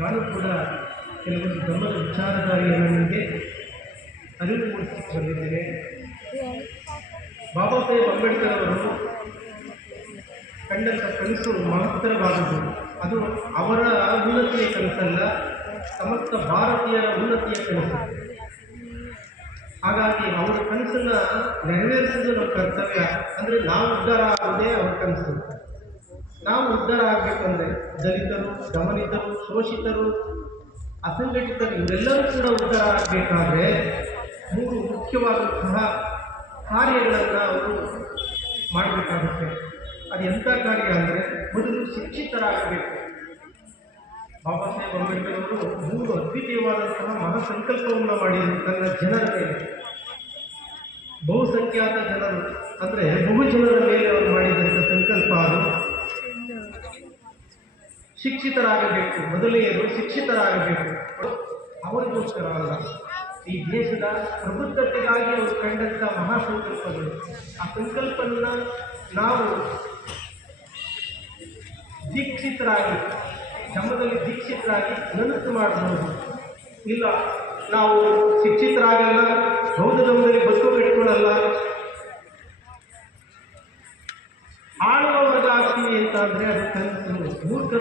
ನಾನು ಕೂಡ ಕೆಲವೊಂದು ಗಮನ ವಿಚಾರಧಾರೆಯನ್ನು ನನಗೆ ಅರಿವು ಮೂಡಿಸಿ ಬಂದಿದ್ದೇನೆ. ಬಾಬಾ ಸಾಹೇಬ್ ಅಂಬೇಡ್ಕರ್ ಅವರು ಕಂಡಂಥ ಕನಸು ಮಹತ್ತರವಾದದ್ದು. ಅದು ಅವರ ಉನ್ನತಿಯ ಕನಸಲ್ಲ, ಸಮಸ್ತ ಭಾರತೀಯರ ಉನ್ನತಿಯ ಕನಸು. ಹಾಗಾಗಿ ಅವರ ಕನಸನ್ನು ನೆರವೇರಿಸುವುದು ನಮ್ಮ ಕರ್ತವ್ಯ. ಅಂದರೆ ನಾವು ಉದ್ಧಾರ ಆಗೋದೇ ಅವರ ಕನಸು. ನಾವು ಉದ್ಧಾರ ಆಗಬೇಕಂದ್ರೆ ದಲಿತರು, ದಮನಿತರು, ಶೋಷಿತರು, ಅಸಂಘಟಿತರು ಇವರೆಲ್ಲರೂ ಕೂಡ ಉದ್ಧಾರ ಆಗಬೇಕಾದ್ರೆ 3 ಮುಖ್ಯವಾದಂತಹ ಕಾರ್ಯಗಳನ್ನು ಅವರು ಮಾಡಬೇಕಾಗುತ್ತೆ. ಅದು ಎಂಥ ಕಾರ್ಯ ಅಂದರೆ, ಮೊದಲು ಶಿಕ್ಷಿತರಾಗಬೇಕು. ಬಾಬಾ ಸಾಹೇಬ್ ಅಂಬೇಡ್ಕರ್ ಅವರು 3 ಅದ್ವಿತೀಯವಾದಂತಹ ಮಹಾಸಂಕಲ್ಪವನ್ನು ಮಾಡಿದರು ತನ್ನ ಜನರ ಮೇಲೆ. ಬಹುಸಂಖ್ಯಾತ ಜನರು ಅಂದರೆ ಬಹುಜನರ ಮೇಲೆ ಅವರು ಮಾಡಿದಂಥ ಸಂಕಲ್ಪ ಅದು ಶಿಕ್ಷಿತರಾಗಬೇಕು. ಮೊದಲನೆಯದು ಶಿಕ್ಷಿತರಾಗಬೇಕು. ಅವರಿಗೋಸ್ಕರ ಅಲ್ಲ, ಈ ದೇಶದ ಪ್ರಬುದ್ಧತೆಗಾಗಿ ಅವರು ಕಂಡಂಥ ಮಹಾಸಂಕಲ್ಪಗಳು. ಆ ಸಂಕಲ್ಪವನ್ನು ನಾವು ದೀಕ್ಷಿತರಾಗಿ, ಧರ್ಮದಲ್ಲಿ ದೀಕ್ಷಿತರಾಗಿ ನನಸು ಮಾಡಬಹುದು. ಇಲ್ಲ, ನಾವು ಶಿಕ್ಷಿತರಾಗಲ್ಲ, ಬೌದ್ಧ ಧರ್ಮದಲ್ಲಿ ಬದುಕು ಕಟ್ಕೊಳ್ಳಲ್ಲ, ಆಳುವ ವರ್ಗ ಆಗ್ತೀವಿ ಅಂತ ಅಂದರೆ ಅದು ಕನಸು, ಮೂರ್ಖ.